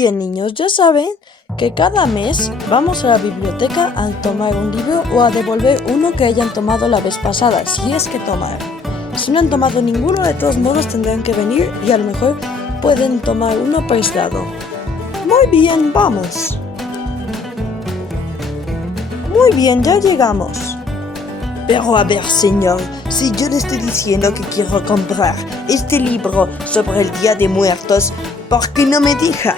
bien, niños, ya saben que cada mes vamos a la biblioteca a tomar un libro o a devolver uno que hayan tomado la vez pasada, si es que tomaron. Si no han tomado ninguno, de todos modos tendrán que venir y a lo mejor pueden tomar uno prestado. Muy bien, vamos. Muy bien, ya llegamos. Pero a ver, señor, si yo le estoy diciendo que quiero comprar este libro sobre el Día de Muertos, ¿por qué no me deja?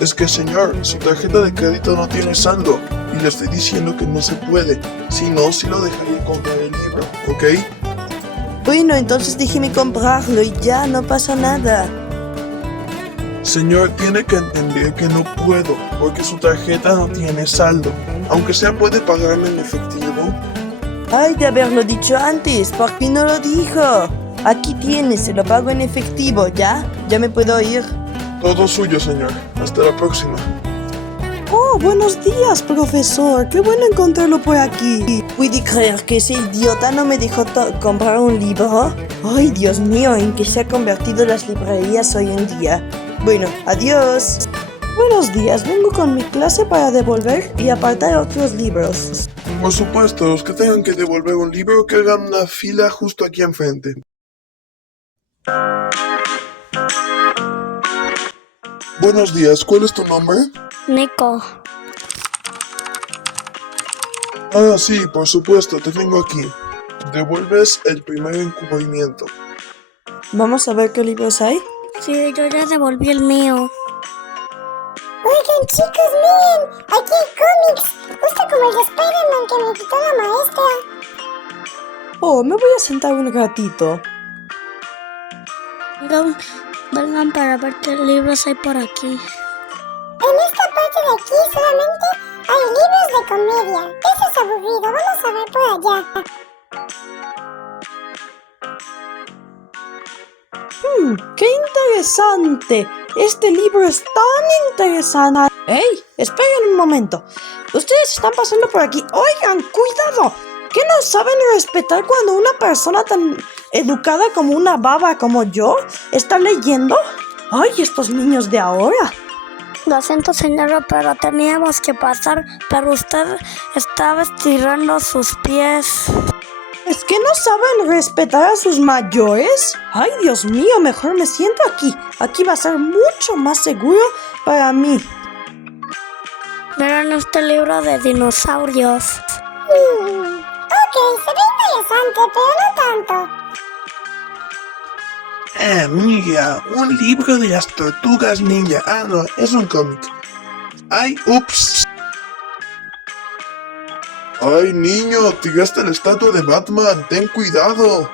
Es que, señor, su tarjeta de crédito no tiene saldo y le estoy diciendo que no se puede. Si no, sí lo dejaría comprar el libro, ¿ok? Bueno, entonces déjeme comprarlo y ya, no pasa nada. Señor, tiene que entender que no puedo, porque su tarjeta no tiene saldo. Aunque sea, puede pagarme en efectivo. Ay, de haberlo dicho antes, ¿por qué no lo dijo? Aquí tiene, se lo pago en efectivo, ¿ya? Ya me puedo ir. Todo suyo, señor. Hasta la próxima. Oh, buenos días, profesor. Qué bueno encontrarlo por aquí. ¿Puede creer que ese idiota no me dejó comprar un libro? Ay, Dios mío, en qué se han convertido las librerías hoy en día. Bueno, adiós. Buenos días, vengo con mi clase para devolver y apartar otros libros. Por supuesto, los que tengan que devolver un libro, que hagan una fila justo aquí enfrente. Buenos días, ¿cuál es tu nombre? Nico. Ah, sí, por supuesto, te tengo aquí. Devuelves el primer encubrimiento. Vamos a ver qué libros hay. Sí, yo ya devolví el mío. Oigan, chicos, miren, aquí hay cómics, justo como el de Spider-Man que me quitó la maestra. Oh, me voy a sentar un ratito. Vengan para ver qué libros hay por aquí. En esta parte de aquí solamente hay libros de comedia. Eso es aburrido, vamos a ver por allá. ¡Qué interesante! Este libro es tan interesante. ¡Ey! Esperen un momento. Ustedes están pasando por aquí. ¡Oigan, cuidado! ¿Qué no saben respetar cuando una persona tan educada como una baba como yo está leyendo? ¡Ay, estos niños de ahora! Lo siento, señora, pero teníamos que pasar, pero usted estaba estirando sus pies. ¿Es que no saben respetar a sus mayores? Ay, Dios mío, mejor me siento aquí. Aquí va a ser mucho más seguro para mí. Miren este libro de dinosaurios. Ok, se ve interesante, pero no tanto. Mira, un libro de las tortugas ninja. Ah, no, es un cómic. ¡Ay, ups! ¡Ay, niño! Tiraste la estatua de Batman. ¡Ten cuidado!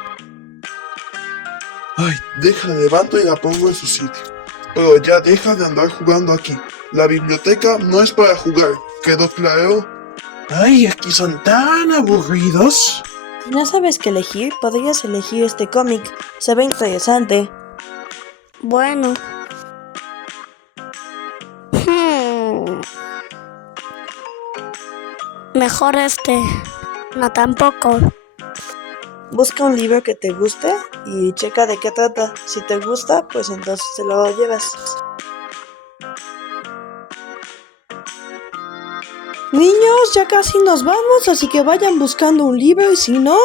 ¡Ay! Deja, levanto y la pongo en su sitio. Pero ya deja de andar jugando aquí. La biblioteca no es para jugar. ¿Quedó claro? ¡Ay, aquí son tan aburridos! Si no sabes qué elegir, podrías elegir este cómic. Se ve interesante. Bueno. Mejor este. No, tampoco. Busca un libro que te guste y checa de qué trata. Si te gusta, pues entonces te lo llevas. Niños, ya casi nos vamos, así que vayan buscando un libro y si no,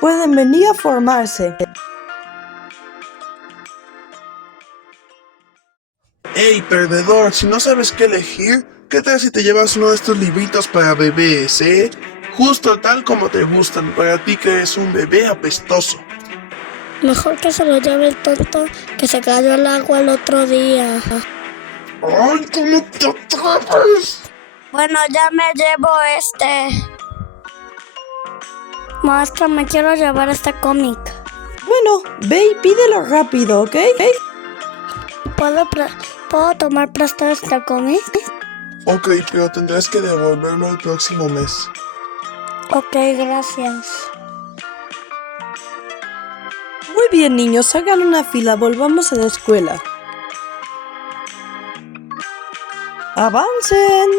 pueden venir a formarse. ¡Ey, perdedor! Si no sabes qué elegir, ¿qué tal si te llevas uno de estos libritos para bebés, Justo tal como te gustan, para ti que eres un bebé apestoso. Mejor que se lo lleve el tonto que se cayó al agua el otro día. ¡Ay, cómo te atreves! Bueno, ya me llevo este. Maestra, me quiero llevar este cómic. Bueno, ve y pídelo rápido, ¿ok? ¿Puedo tomar prestado este cómic? Ok, pero tendrás que devolverlo el próximo mes. Ok, gracias. Muy bien, niños, hagan una fila, volvamos a la escuela. ¡Avancen!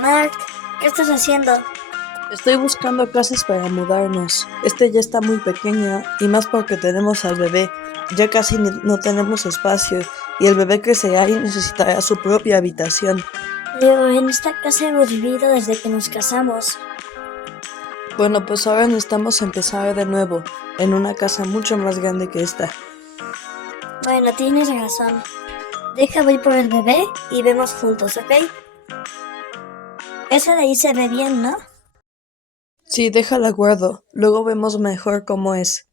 Mark, ¿qué estás haciendo? Estoy buscando casas para mudarnos. Este ya está muy pequeña y más porque tenemos al bebé. Ya casi no tenemos espacio y el bebé crecerá y necesitará su propia habitación. Pero en esta casa hemos vivido desde que nos casamos. Bueno, pues ahora necesitamos empezar de nuevo, en una casa mucho más grande que esta. Bueno, tienes razón. Deja voy por el bebé y vemos juntos, ¿ok? Esa de ahí se ve bien, ¿no? Sí, déjala guardo. Luego vemos mejor cómo es.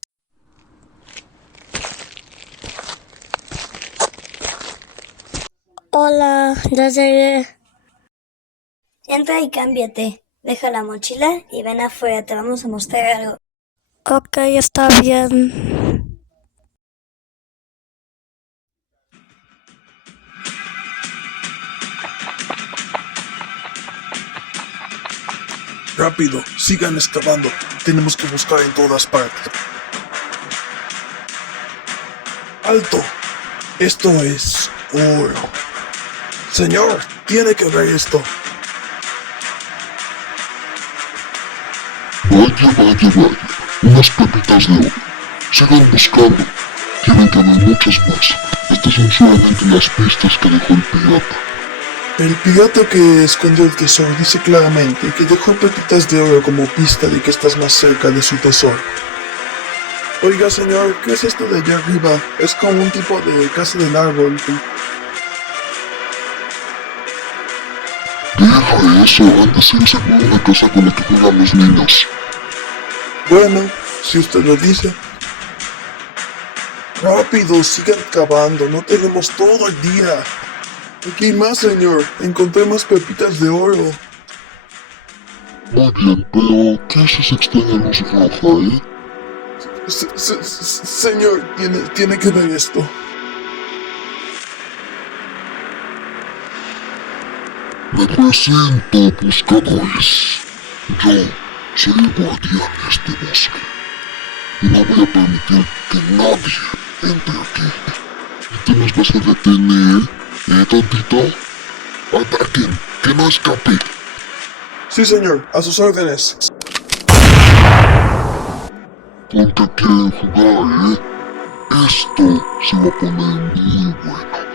Hola, ya llegué. Entra y cámbiate. Deja la mochila y ven afuera, te vamos a mostrar algo. Ok, está bien. Rápido, sigan excavando. Tenemos que buscar en todas partes. ¡Alto! Esto es oro. Señor, tiene que ver esto. Vaya, vaya, vaya. Unas pepitas de oro. Sigan buscando. Tienen que haber muchas más. Estas son solamente las pistas que dejó el pirata. El pirata que escondió el tesoro dice claramente que dejó pepitas de oro como pista de que estás más cerca de su tesoro. Oiga, señor, ¿qué es esto de allá arriba? Es como un tipo de casa del árbol. Deja eso, antes de irse a una casa con la que juegan los niños. Bueno, si usted lo dice. Rápido, sigan cavando, no tenemos todo el día. Aquí hay más, señor. Encontré más pepitas de oro. Muy bien, pero ¿qué es esa extraña luz roja, Señor, tiene que ver esto. Me presento, buscadores. Yo soy el guardián de este bosque. Y no voy a permitir que nadie entre aquí. ¿Y te nos vas a detener, tontito? ¡Ataquen! ¡Que no escape! Sí, señor, a sus órdenes. Porque quieren jugar, Esto se va a poner muy bueno.